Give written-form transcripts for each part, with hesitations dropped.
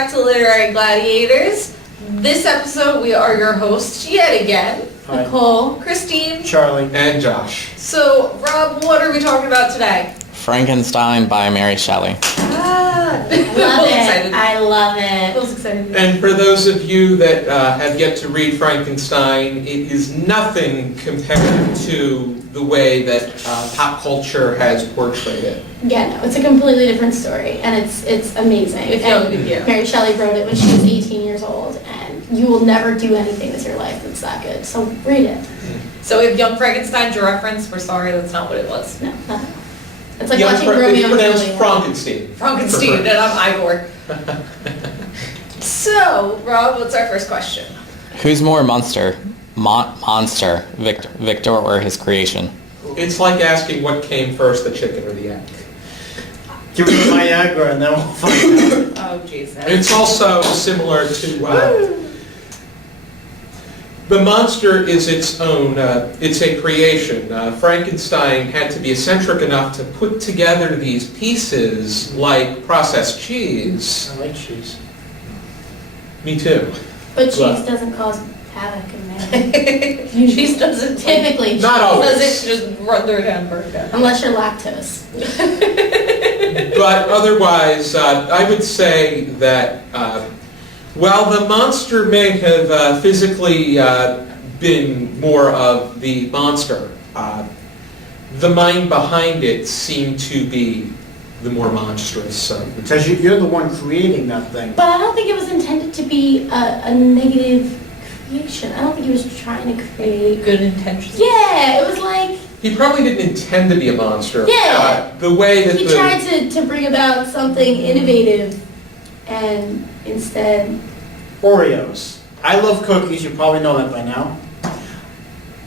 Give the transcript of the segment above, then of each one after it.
back to Literary Gladiators. This episode, we are your hosts yet again. Hi. Nicole, Christine, Charlie, and Josh. So, Rob, what are we talking about today? Frankenstein by Mary Shelley. Ah, I love it. Feels excited. And for those of you that have yet to read Frankenstein, it is nothing compared to the way that pop culture has portrayed it. Yeah, no, it's a completely different story, and it's amazing. Yeah. Mary Shelley wrote it when she was 18 years old, and you will never do anything with your life that's that good. So read it. So we have Young Frankenstein to reference. We're sorry, that's not what it was. No, nothing. It's like watching Romeo and It's pronounced Juliet. Frankenstein. Frankenstein, and I'm Ivor. So, Rob, what's our first question? Who's more monster, Victor or his creation? It's like asking what came first, the chicken or the egg. give me Viagra and then we'll find out. Oh, jeez. It's also similar to the monster is its own, it's a creation. Frankenstein had to be eccentric enough to put together these pieces like processed cheese. I like cheese. Me too. But cheese doesn't cause havoc in man. Cheese doesn't Typically, Not always. Does it just run their hamburger? unless you're lactose. But otherwise, I would say that while the monster may have physically been more of the monster, the mind behind it seemed to be the more monstrous. Because you're the one creating that thing. But I don't think it was intended to be a negative creation. I don't think he was trying to create. Good intentions. Yeah, it was like He probably didn't intend to be a monster. Yeah. The way that he tried to bring about something innovative, and instead. Oreos. I love cookies, you probably know that by now.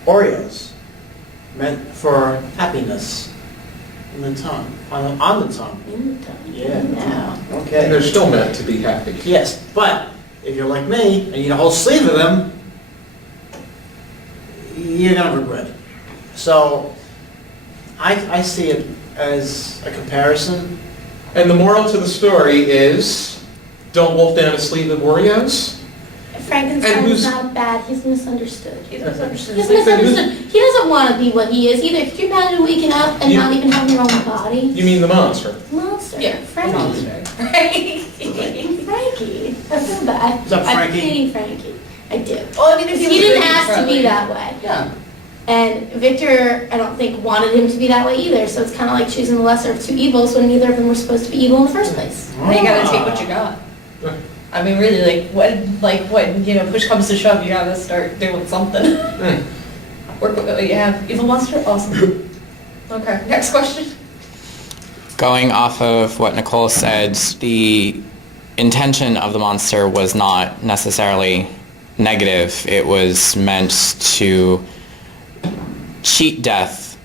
Oreos. Meant for happiness. In the tongue. On the tongue. In the tongue. Yeah. No. Okay. And they're still meant to be happy. Yes, but if you're like me and you eat a whole sleeve of them, you're gonna regret it. So I see it as a comparison. And the moral to the story is, don't wolf down a sleeve of Oreos. Frankenstein is who's- not bad. He's misunderstood. He doesn't understand. He's misunderstood. He doesn't want to be what he is either. Could you imagine waking up and You- not even having your own body? You mean the monster? Monster. Yeah, Frankie. monster. Frankie. I feel bad. What's up, Frankie? I pity Frankie. I do. Well, I mean, if He was didn't drinking ask to probably. be that way. Yeah. And Victor, I don't think, wanted him to be that way either. So it's kind of like choosing the lesser of two evils when neither of them were supposed to be evil in the first place. Well, you gotta take what you got. I mean, really, when you know, push comes to shove, you gotta start doing something. Work with what you have. Evil monster? Awesome. Okay, next question. Going off of what Nicole said, the intention of the monster was not necessarily negative. It was meant to cheat death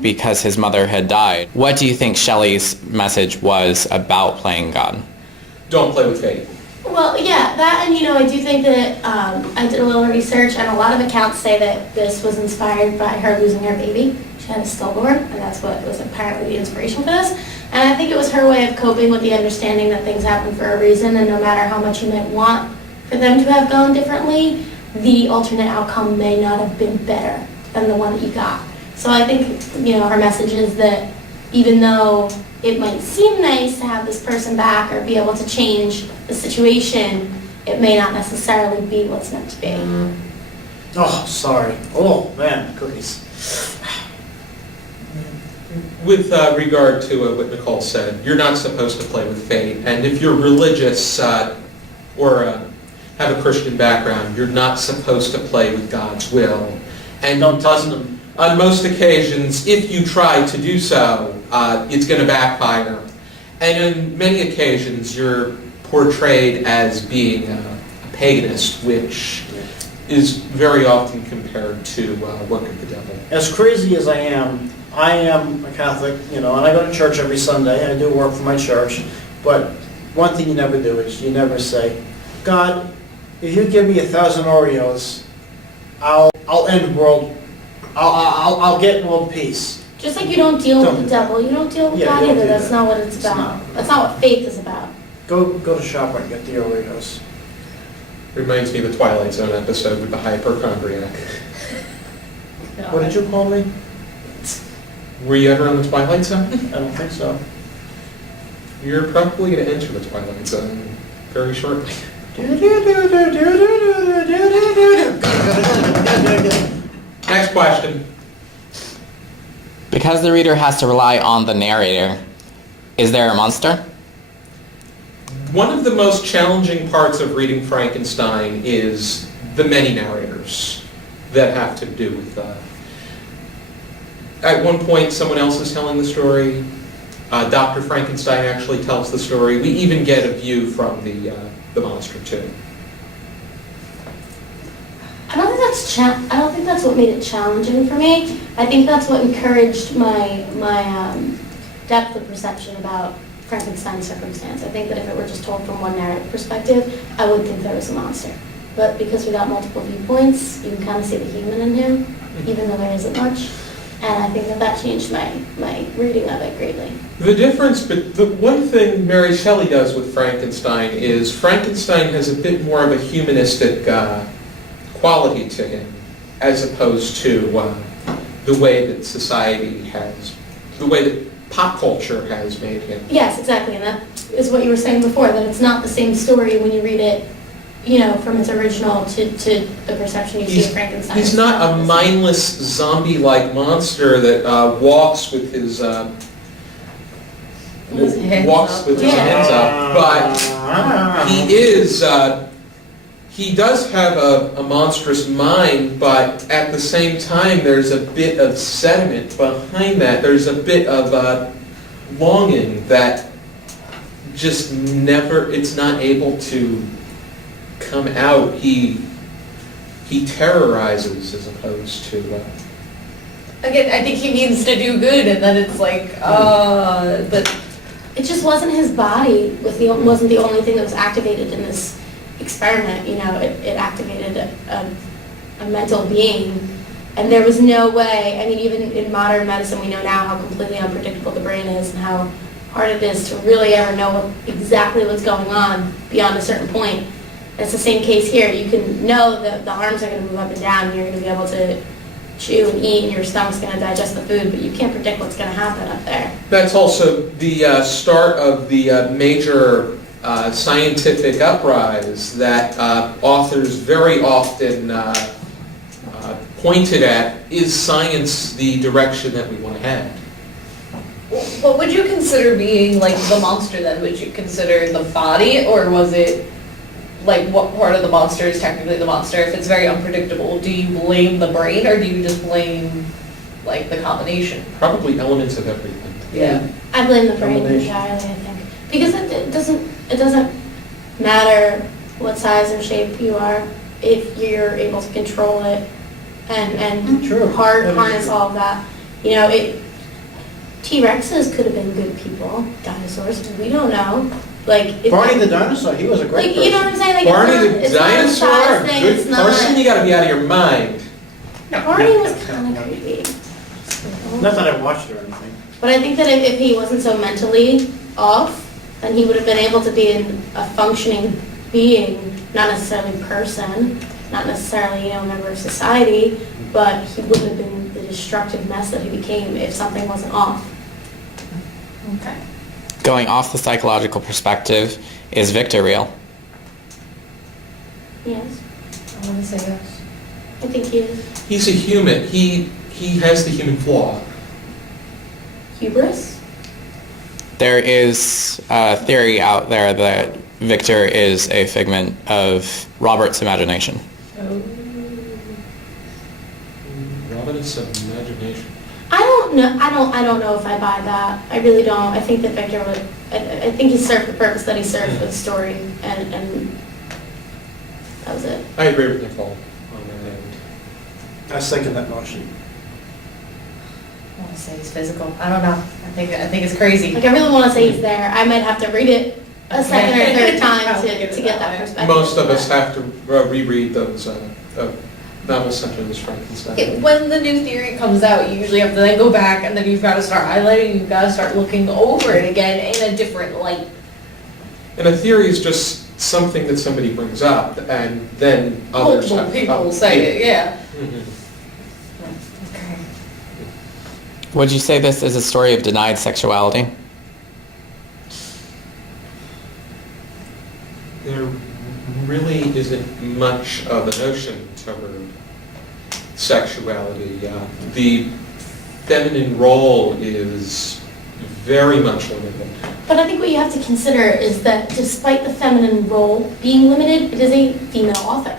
because his mother had died. What do you think Shelley's message was about playing God? Don't play with fate. Well, yeah, that, and I do think that I did a little research, and a lot of accounts say that this was inspired by her losing her baby. She had a stillborn, and that's what was apparently the inspiration for this. And I think it was her way of coping with the understanding that things happen for a reason, and no matter how much you might want for them to have gone differently, the alternate outcome may not have been better than the one that you got. So I think, her message is that even though it might seem nice to have this person back or be able to change the situation, it may not necessarily be what's meant to be. Oh, sorry. Oh, man, cookies. With regard to what Nicole said, you're not supposed to play with fate. And if you're religious or have a Christian background, you're not supposed to play with God's will. And Don't test them. On most occasions, if you try to do so, it's going to backfire. And on many occasions, you're portrayed as being a paganist, which is very often compared to work of the devil. As crazy as I am a Catholic, and I go to church every Sunday. I do work for my church. But one thing you never do is you never say, God, if you give me 1,000 Oreos, I'll end world. I'll get world peace. Just like you don't deal with the devil, you don't deal with Yeah, God you don't either. do That's that. not what it's It's about. not. That's not what faith is about. Go to ShopRite and get the Oreos. Reminds me of the Twilight Zone episode with the hypochondriac. What did you call me? Were you ever on the Twilight Zone? I don't think so. You're probably going to enter the Twilight Zone very shortly. Next question. Because the reader has to rely on the narrator, is there a monster? One of the most challenging parts of reading Frankenstein is the many narrators that have to do with at one point someone else is telling the story. Dr. Frankenstein actually tells the story. We even get a view from the monster too. I don't think that's what made it challenging for me. I think that's what encouraged my depth of perception about Frankenstein's circumstance. I think that if it were just told from one narrative perspective, I would think there was a monster. But because we got multiple viewpoints, you can kind of see the human in him, even though there isn't much. And I think that changed my reading of it greatly. The difference, but the one thing Mary Shelley does with Frankenstein is Frankenstein has a bit more of a humanistic quality to him, as opposed to the way that society has, the way that pop culture has made him. Yes, exactly, and that is what you were saying before, that it's not the same story when you read it, from its original to the perception you see of Frankenstein. He's not a mindless zombie-like monster that walks with his hands up, but he is. He does have a monstrous mind, but at the same time, there's a bit of sediment behind that. There's a bit of longing that just never, it's not able to come out. He terrorizes as opposed to... Again, I think he means to do good, and then it's like, but... It just wasn't his body, wasn't the only thing that was activated in this experiment. It activated a mental being, and there was no way. I mean, even in modern medicine, we know now how completely unpredictable the brain is and how hard it is to really ever know exactly what's going on beyond a certain point. It's the same case here. You can know that the arms are going to move up and down, and you're going to be able to chew and eat, and your stomach's going to digest the food, but you can't predict what's going to happen up there. That's also the start of the major scientific uprise that authors very often pointed at. Is science the direction that we want to head? What would you consider being like the monster then? Would you consider the body, or was it like what part of the monster is technically the monster? If it's very unpredictable, do you blame the brain, or do you just blame like the combination? Probably elements of everything. Yeah. I blame the brain entirely, I think, because it doesn't matter what size or shape you are if you're able to control it and True. harness all of that. T-Rexes could have been good people, dinosaurs. We don't know. Barney the dinosaur, he was a great person. You know what I'm saying? Barney the it's not a dinosaur, size thing, good it's not. person, you gotta be out of your mind. Barney was kind of creepy. Not that I watched it or anything. But I think that if he wasn't so mentally off, then he would have been able to be a functioning being, not necessarily person, not necessarily, a member of society, but he wouldn't have been the destructive mess that he became if something wasn't off. Okay. Going off the psychological perspective, is Victor real? Yes, I want to say yes. I think he is. He's a human. He has the human flaw. Hubris? There is a theory out there that Victor is a figment of Robert's imagination. Oh. Robin's imagination. I don't know. I don't know if I buy that. I really don't. I think that Victor would. I think he served the purpose that he served for the story, and that was it. I agree with Nicole on that end. I second that motion. I want to say he's physical. I don't know. I think it's crazy. Like I really want to say he's there. I might have to read it a second or third time to get that perspective. Most of us have to reread those novels such as Frankenstein. When the new theory comes out, you usually have to then go back, and then you've got to start highlighting, you've got to start looking over it again in a different light. And a theory is just something that somebody brings up, and then others Multiple people say it, yeah. Mhm. Okay. Would you say this is a story of denied sexuality? There really isn't much of a notion toward sexuality. The feminine role is very much limited. But I think what you have to consider is that despite the feminine role being limited, it is a female author.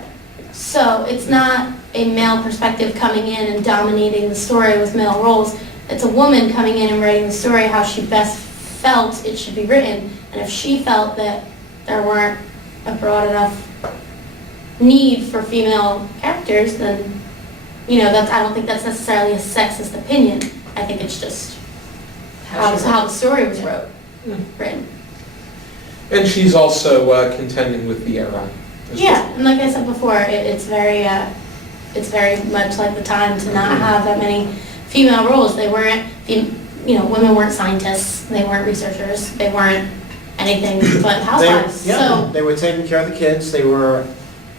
So it's not a male perspective coming in and dominating the story with male roles. It's a woman coming in and writing the story how she best felt it should be written. And if she felt that there weren't a broad enough need for female characters, then, I don't think that's necessarily a sexist opinion. I think it's just how the story was written. And she's also contending with the era. as Yeah, well. and like I said before, it's very much like the time to not have that many female roles. They weren't, women weren't scientists, they weren't researchers, they weren't anything but housewives. So They were taking care of the kids, they were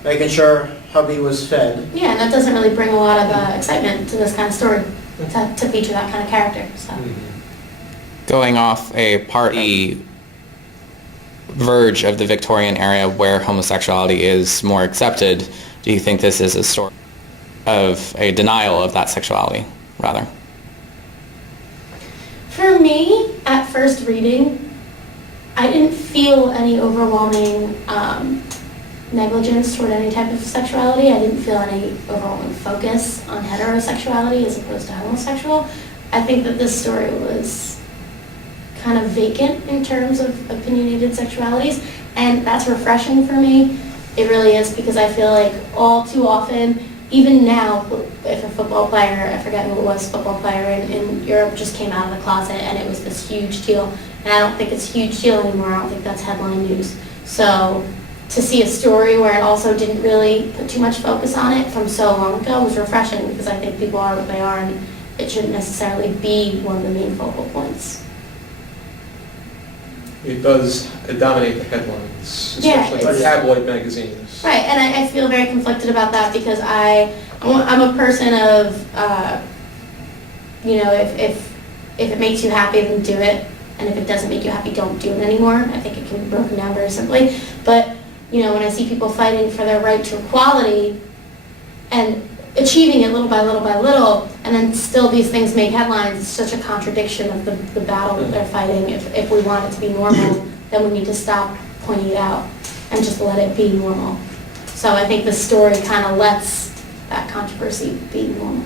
making sure hubby was fed. yeah, and that doesn't really bring a lot of excitement to this kind of story to feature that kind of character. So Going off a party verge of the Victorian era where homosexuality is more accepted, do you think this is a story of a denial of that sexuality, rather? for me, at first reading, I didn't feel any overwhelming negligence toward any type of sexuality. I didn't feel any overwhelming focus on heterosexuality as opposed to homosexual. I think that this story was kind of vacant in terms of opinionated sexualities, and that's refreshing for me. It really is, because I feel like all too often, even now, if a football player, I forget who it was, football player in Europe just came out of the closet and it was this huge deal. And I don't think it's a huge deal anymore. I don't think that's headline news. So to see a story where it also didn't really put too much focus on it from so long ago was refreshing, because I think people are what they are and it shouldn't necessarily be one of the main focal points. It does dominate the headlines, Yeah, especially by it's- tabloid magazines. Right, and I feel very conflicted about that, because I'm a person of, if it makes you happy, then do it, and if it doesn't make you happy, don't do it anymore. I think it can be broken down very simply. But, when I see people fighting for their right to equality and achieving it little by little by little, and then still these things make headlines, it's such a contradiction of the battle that they're fighting. If we want it to be normal, then we need to stop pointing it out and just let it be normal. So I think the story kind of lets that controversy be normal.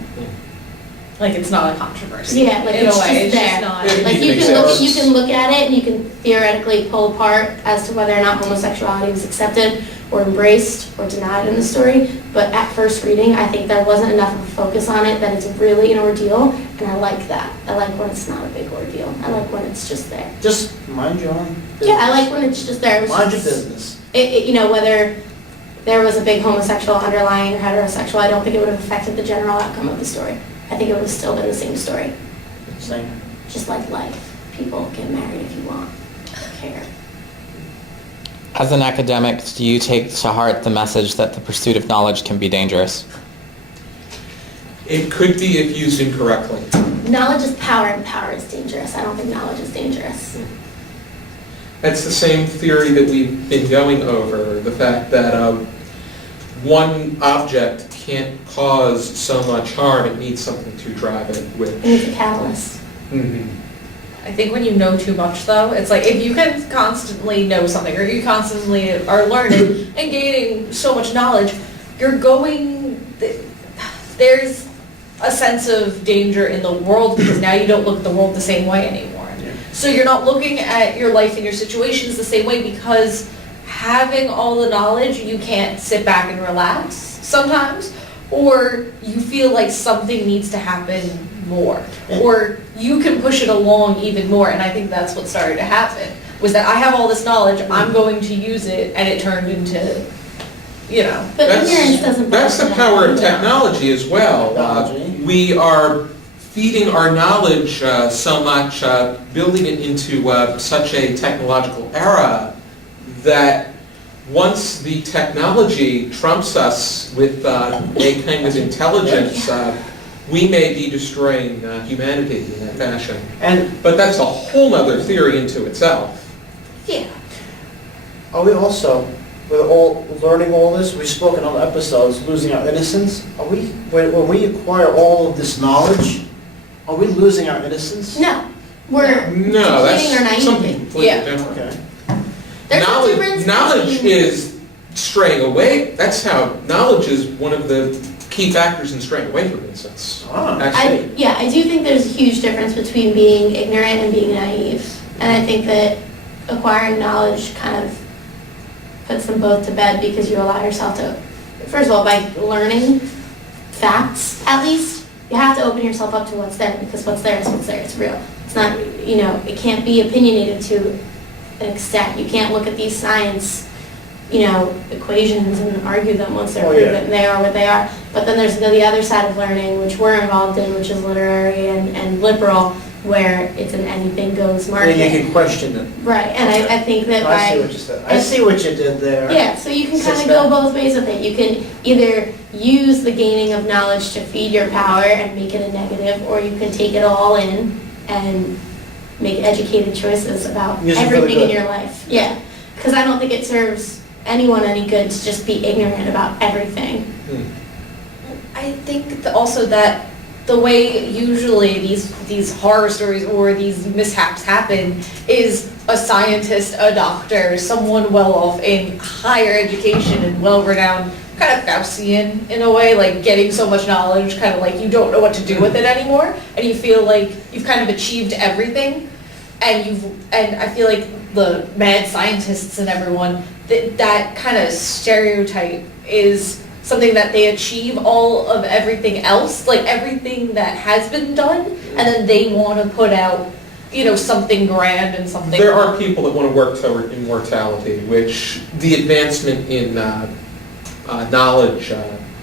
Like, it's not a controversy. Yeah, like in it's a way, just it's there. just not. Yeah. Like Makes you sense. can look at it and you can theoretically pull apart as to whether or not homosexuality was accepted or embraced or denied in the story. But at first reading, I think there wasn't enough of a focus on it that it's really an ordeal, and I like that. I like when it's not a big ordeal. I like when it's just there. Just mind your own business. Yeah, I like when it's just there. It was Mind your just- business. Whether there was a big homosexual underlying or heterosexual, I don't think it would have affected the general outcome of the story. I think it would have still been the same story. Same. Just like life. People get married if you want. I don't care. As an academic, do you take to heart the message that the pursuit of knowledge can be dangerous? It could be if used incorrectly. Knowledge is power, and power is dangerous. I don't think knowledge is dangerous. That's the same theory that we've been going over, the fact that one object can't cause so much harm, it needs something to drive it with. It needs a catalyst. Mhm. I think when you know too much, though, it's like if you can constantly know something, or you constantly are learning and gaining so much knowledge, there's a sense of danger in the world, because now you don't look at the world the same way anymore. So you're not looking at your life and your situations the same way, because having all the knowledge, you can't sit back and relax sometimes, or you feel like something needs to happen more, or you can push it along even more. And I think that's what started to happen, was that I have all this knowledge, I'm going to use it, and it turned into, But ignorance doesn't That's the benefit power of anyone. technology as well. Technology. We are feeding our knowledge so much, building it into such a technological era that once the technology trumps us with a kind of intelligence, we may be destroying humanity in that fashion. But that's a whole other theory into itself. Yeah. Are we also, with all learning all this, we've spoken on episodes, losing our innocence? Are we, when we acquire all of this knowledge, are we losing our innocence? No, we're No, depleting our that's something naivety. completely Yeah. different. Okay. There's a difference Knowledge between- is straying away. That's how knowledge is one of the key factors in straying away from innocence. Ah. Actually, I do think there's a huge difference between being ignorant and being naive. And I think that acquiring knowledge kind of puts them both to bed because you allow yourself to, first of all, by learning facts at least, you have to open yourself up to what's there because what's there is what's there. It's real. It's not, it can't be opinionated to an extent. You can't look at these science equations and argue them once they're proven they are what they are. But then there's the other side of learning, which we're involved in, which is literary and liberal, where it's an anything goes market. And you can question it. Right, and I think that I see what you said. I see what you did there. Yeah, so you can kind of go both ways with it. You can either use the gaining of knowledge to feed your power and make it a negative, or you can take it all in and make educated choices about Use it for the everything in good. your life. Yeah, because I don't think it serves anyone any good to just be ignorant about everything. I think also that the way usually these horror stories or these mishaps happen is a scientist, a doctor, someone well off in higher education and well-renowned, kind of Faustian in a way, like getting so much knowledge, kind of like you don't know what to do with it anymore, and you feel like you've kind of achieved everything, and I feel like the mad scientists and everyone, that kind of stereotype is something that they achieve all of everything else, like everything that has been done, and then they want to put out, something grand and something. there are people that want to work toward immortality, which the advancement in knowledge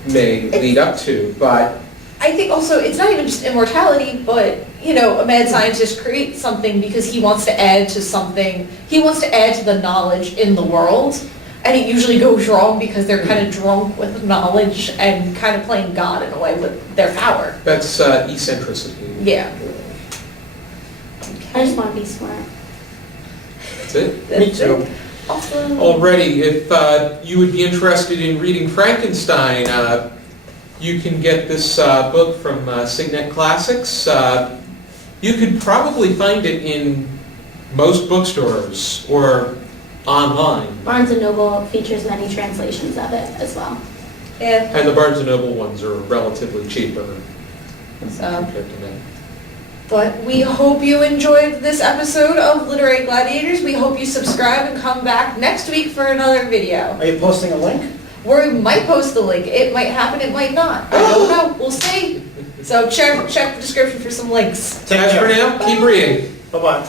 may lead up to, but I think also it's not even just immortality, but a mad scientist creates something because he wants to add to something. He wants to add to the knowledge in the world, and it usually goes wrong because they're kind of drunk with knowledge and kind of playing God in a way with their power. that's eccentricity. Yeah. I just want to be smart. That's it. Me too. Awesome. Alrighty, if you would be interested in reading Frankenstein, you can get this book from Signet Classics. You could probably find it in most bookstores or online. Barnes & Noble features many translations of it as well. Yeah. And the Barnes & Noble ones are relatively cheaper So, compared to me. but we hope you enjoyed this episode of Literary Gladiators. We hope you subscribe and come back next week for another video. Are you posting a link? Where we might post the link. It might happen, it might not. I don't know. We'll see. So check the description for some links. Take As for care. now, keep reading. Bye-bye.